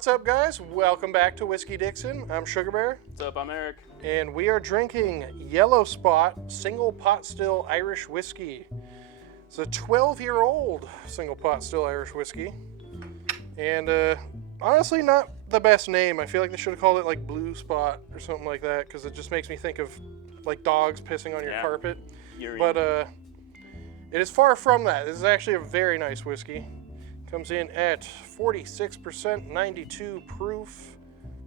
What's up, guys? Welcome back to Whiskey Dixon. I'm Sugarbear. What's up? I'm Eric. And we are drinking Yellow Spot Single Pot Still Irish Whiskey. It's a 12-year-old single pot still Irish whiskey. And honestly, not the best name. I feel like they should have called it like Blue Spot or something like that, because it just makes me think of like dogs pissing on your carpet. But it is far from that. This is actually a very nice whiskey. Comes in at 46%, 92 proof,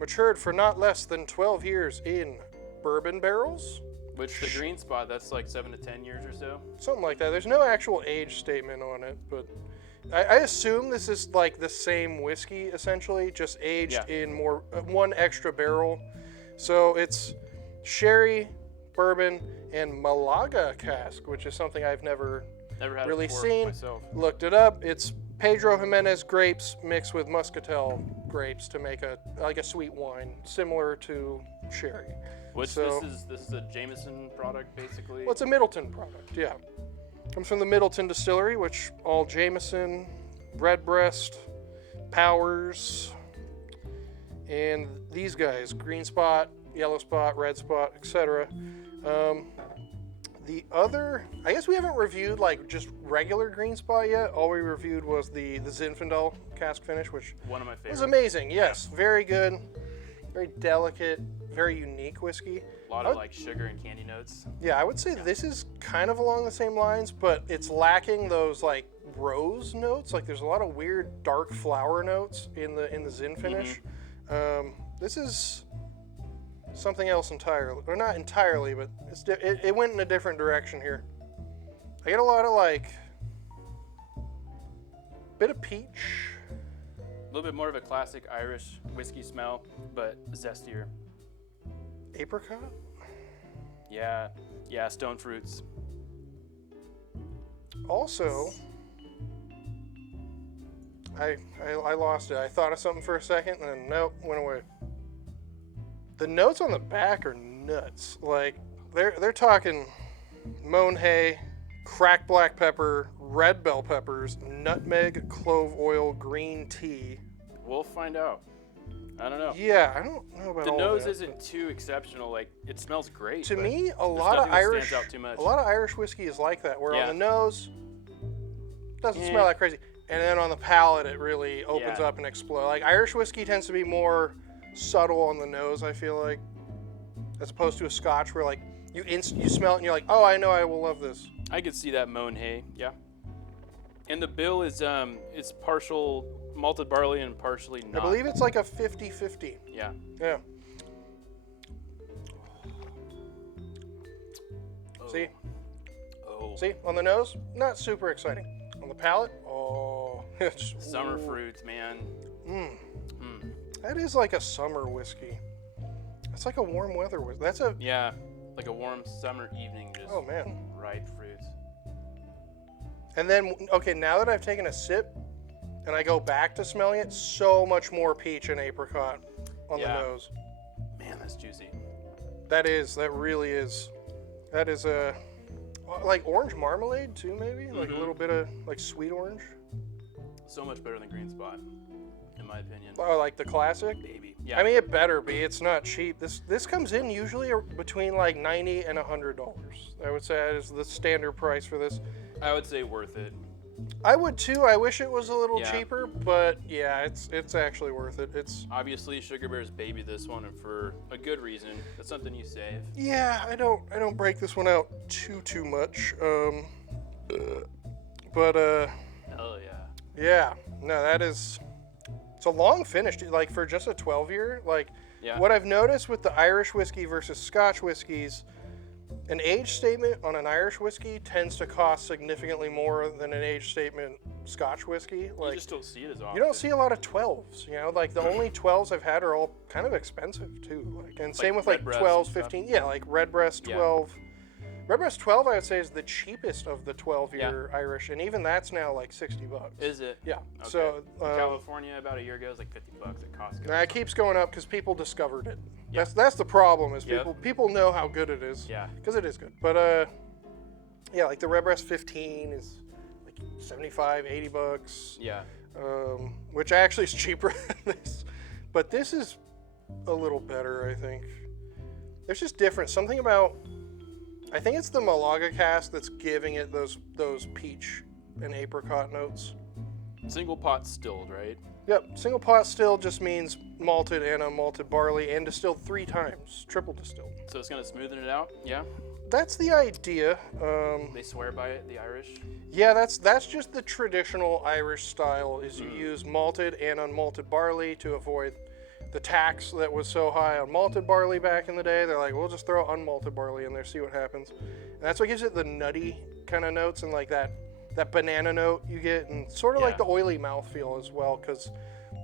matured for not less than 12 years in bourbon barrels. Which the green spot, that's like 7 to 10 years or so. Something like that. There's no actual age statement on it, but I assume this is like the same whiskey, essentially, just aged in more one extra barrel. So it's sherry, bourbon, and Malaga cask, which is something I've never had really seen. Myself. Looked it up. It's Pedro Jimenez grapes mixed with muscatel grapes to make a sweet wine, similar to sherry. Which this is a Jameson product, basically. Well, it's a Middleton product, yeah. Comes from the Middleton distillery, which all Jameson, Redbreast, Powers, and these guys, Green Spot, Yellow Spot, Red Spot, etc. The other, I guess we haven't reviewed like just regular Green Spot yet. All we reviewed was the Zinfandel cask finish, which one of my favorites. Was amazing. Yes, very good, very delicate, very unique whiskey. A lot of like sugar and candy notes. Yeah, I would say this is kind of along the same lines, but it's lacking those like rose notes. Like there's a lot of weird dark flower notes in the Zin finish. This is something else entirely, or not entirely, but it went in a different direction here. I get a lot of like bit of peach, a little bit more of a classic Irish whiskey smell, but zestier. Apricot. Yeah, stone fruits. Also, I lost it. I thought of something for a second, and then nope, went away. The notes on the back are nuts. Like they're talking mown hay, cracked black pepper, red bell peppers, nutmeg, clove oil, green tea. We'll find out. I don't know. Yeah, I don't know about the all nose that. Isn't too exceptional. Like it smells great. To me, a lot of Irish whiskey is like that, where on the nose doesn't smell that crazy, and then on the palate it really opens up and explodes. Like Irish whiskey tends to be more subtle on the nose, I feel like, as opposed to a Scotch where like you smell it and you're like, oh, I know I will love this. I could see that mown hay, yeah. And the bill is it's partial malted barley and partially not. I believe it's like a 50-50. Yeah. Yeah. Oh. See? Oh. See? On the nose, not super exciting. On the palate, summer fruits, man. That is like a summer whiskey. It's like a warm weather whiskey. That's a like a warm summer evening, just ripe fruits. And then now that I've taken a sip and I go back to smelling it, so much more peach and apricot on the nose. Man, that's juicy. That really is. That is a like orange marmalade too, maybe like a little bit of like sweet orange. So much better than Green Spot, in my opinion. Oh, like the classic? Baby. Yeah. I mean, it better be. It's not cheap. This comes in usually between like $90 and $100. I would say that is the standard price for this. I would say worth it. I would too. I wish it was a little cheaper, but yeah, it's actually worth it. It's obviously Sugarbear's baby this one, and for a good reason. That's something you save. Yeah, I don't break this one out too much. But hell yeah. Yeah, no, it's a long finish, dude. Like for just a 12-year. Like what I've noticed with the Irish whiskey versus Scotch whiskeys, an age statement on an Irish whiskey tends to cost significantly more than an age statement Scotch whiskey. Like, you just don't see it as often. You don't see a lot of 12s, you know? Like the only 12s I've had are all kind of expensive too. Like, and same with like 12s, 15. Yeah, like Redbreast 12. Redbreast 12, I would say, is the cheapest of the 12-year Irish, and even that's now like $60. Is it? Yeah. Okay. So in California, about a year ago, it was like $50 at Costco. Nah, it keeps going up because people discovered it. That's the problem. Is people know how good it is. Yeah. Because it is good. But like the Redbreast 15 is like $75, $80. Yeah. Which actually is cheaper than this. But this is a little better, I think. There's just different. Something about, I think it's the Malaga cask that's giving it those peach and apricot notes. Single pot stilled, right? Yep, single pot still just means malted and unmalted barley and distilled 3 times, triple distilled. So it's gonna smoothen it out, yeah? That's the idea. They swear by it, the Irish? Yeah, that's just the traditional Irish style, is you use malted and unmalted barley to avoid the tax that was so high on malted barley back in the day. They're like, we'll just throw unmalted barley in there, see what happens. And that's what gives it the nutty kind of notes and like that banana note you get, and sort of like the oily mouthfeel as well, because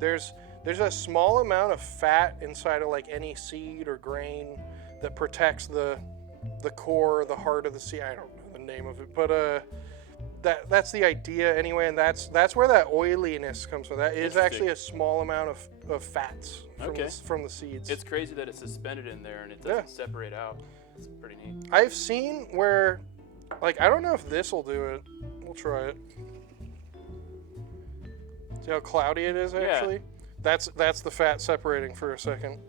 there's a small amount of fat inside of like any seed or grain that protects the core, the heart of the seed. I don't know the name of it, but that's the idea anyway, and that's where that oiliness comes from. That is actually a small amount of fats from the seeds. It's crazy that it's suspended in there and it doesn't separate out. It's pretty neat. I've seen where, like, I don't know if this will do it. We'll try it. See how cloudy it is actually? Yeah. That's the fat separating for a second.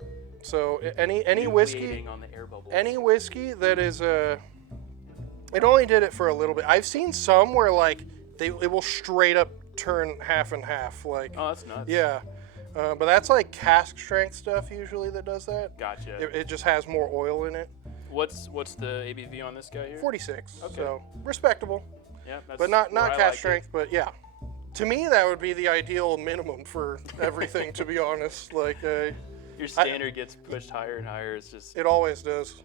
So any whiskey on the air bubbles. Any whiskey that is it only did it for a little bit. I've seen some where like it will straight up turn half and half, like. Oh, that's nuts. Yeah. But that's like cask strength stuff usually that does that. Gotcha. It just has more oil in it. What's the ABV on this guy here? 46. Okay. So respectable. Yeah, that's but not where I cask like strength, but yeah. To me, that would be the ideal minimum for everything, to be honest. Like, your standard gets pushed higher and higher. It's just. It always does.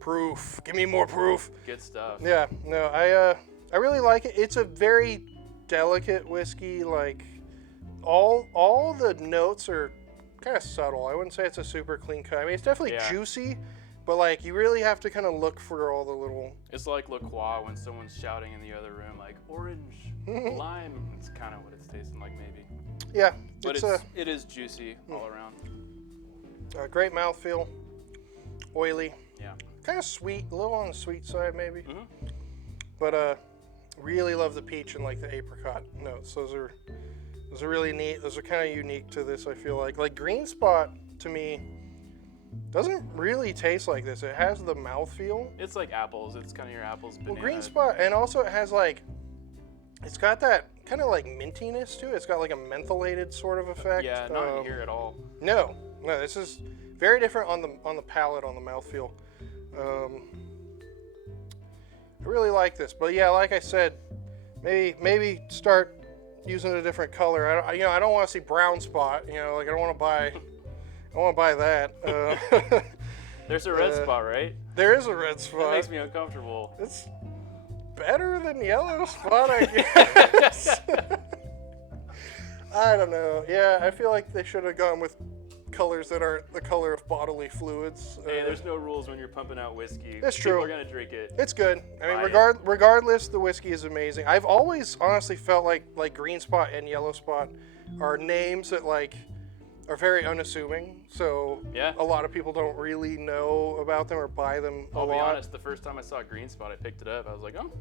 Proof. Give me more proof. Good stuff. Yeah. No, I really like it. It's a very delicate whiskey. Like, all the notes are kind of subtle. I wouldn't say it's a super clean cut. I mean, it's definitely juicy, but like you really have to kind of look for all the little. It's like La Croix when someone's shouting in the other room, like orange, lime. It's kind of what it's tasting like, maybe. Yeah, but it is juicy all around. Great mouthfeel, oily. Yeah. Kind of sweet, a little on the sweet side maybe. Mm-hmm. But really love the peach and like the apricot notes. Those are really neat. Those are kind of unique to this, I feel like. Like Green Spot to me doesn't really taste like this. It has the mouthfeel. It's like apples. It's kind of your apples, banana. Well, Green Spot, and also it has like, it's got that kind of like mintiness to it. It's got like a mentholated sort of effect. Yeah, not in here at all. No, this is very different on the palate, on the mouthfeel. I really like this, but yeah, like I said, maybe start using a different color. I don't want to see brown spot. Like I don't want to buy that. There's a red spot, right? There is a red spot. That makes me uncomfortable. It's better than yellow spot, I guess. I don't know. Yeah, I feel like they should have gone with colors that aren't the color of bodily fluids. Hey, there's no rules when you're pumping out whiskey. That's true. People are gonna drink it. It's good. I mean, regardless, the whiskey is amazing. I've always honestly felt like Green Spot and Yellow Spot are names that like are very unassuming. So a lot of people don't really know about them or buy them a lot. I'll be honest. The first time I saw Green Spot, I picked it up. I was like, oh.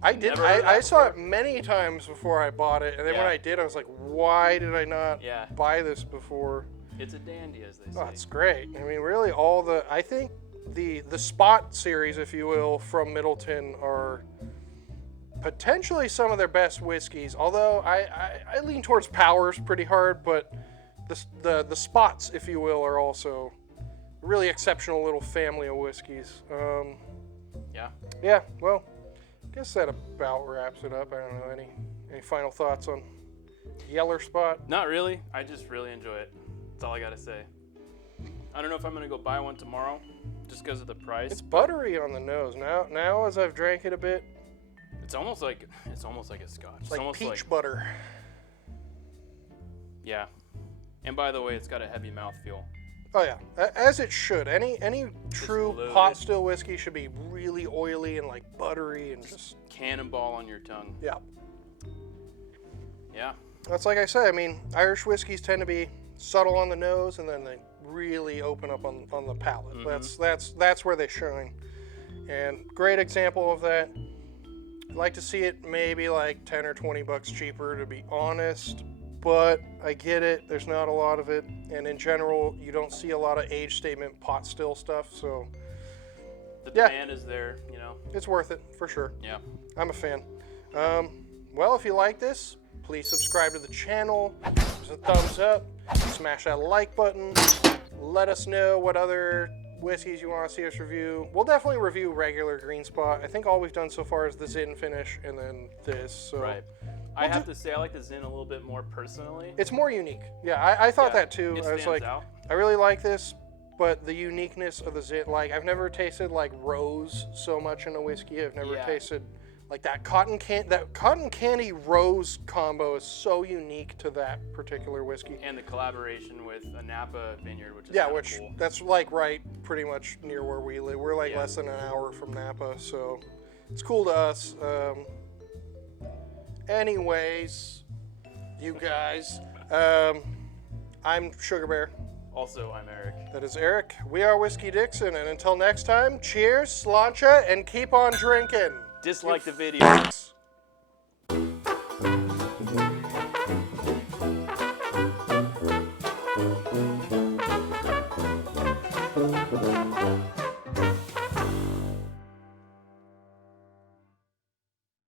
I did. I saw it many times before I bought it, and then when I did, I was like, why did I not buy this before? It's a dandy, as they say. Oh, it's great. I mean, really, I think the Spot series, if you will, from Middleton are potentially some of their best whiskeys. Although I lean towards Powers pretty hard, but the Spots, if you will, are also a really exceptional little family of whiskeys. Yeah. Well, I guess that about wraps it up. I don't know. Any final thoughts on Yeller Spot? Not really. I just really enjoy it. That's all I gotta say. I don't know if I'm gonna go buy one tomorrow, just because of the price. It's buttery on the nose. Now as I've drank it a bit, it's almost like a Scotch. It's like almost peach like butter. Yeah. And by the way, it's got a heavy mouthfeel. Oh yeah, as it should. Any true pot still whiskey should be really oily and like buttery and just cannonball on your tongue. Yeah. Yeah. That's like I said. I mean, Irish whiskeys tend to be subtle on the nose, and then they really open up on the palate. Mm-hmm. That's where they shine. And great example of that. I'd like to see it maybe like $10 or $20 cheaper, to be honest. but I get it. There's not a lot of it, and in general, you don't see a lot of age statement pot still stuff. So the demand is there, you know. It's worth it for sure. Yeah. I'm a fan. Well, if you like this, please subscribe to the channel. There's a thumbs up. Smash that like button. Let us know what other whiskeys you want to see us review. We'll definitely review regular Green Spot. I think all we've done so far is the Zin finish and then this. So Right. I have to say I like the Zin a little bit more personally. it's more unique. Yeah, I thought that too. It I was stands like, out. I really like this, but the uniqueness of the Zin, like I've never tasted like rose so much in a whiskey. I've never tasted like that cotton candy rose combo is so unique to that particular whiskey. And the collaboration with a Napa vineyard, which is which cool. that's like right pretty much near where we live. We're like less than an hour from Napa, so it's cool to us. Anyways, you guys, I'm Sugarbear. Also, I'm Eric. That is Eric. We are Whiskey Dixon, and until next time, cheers, sláinte, and keep on drinking. Dislike the video. F-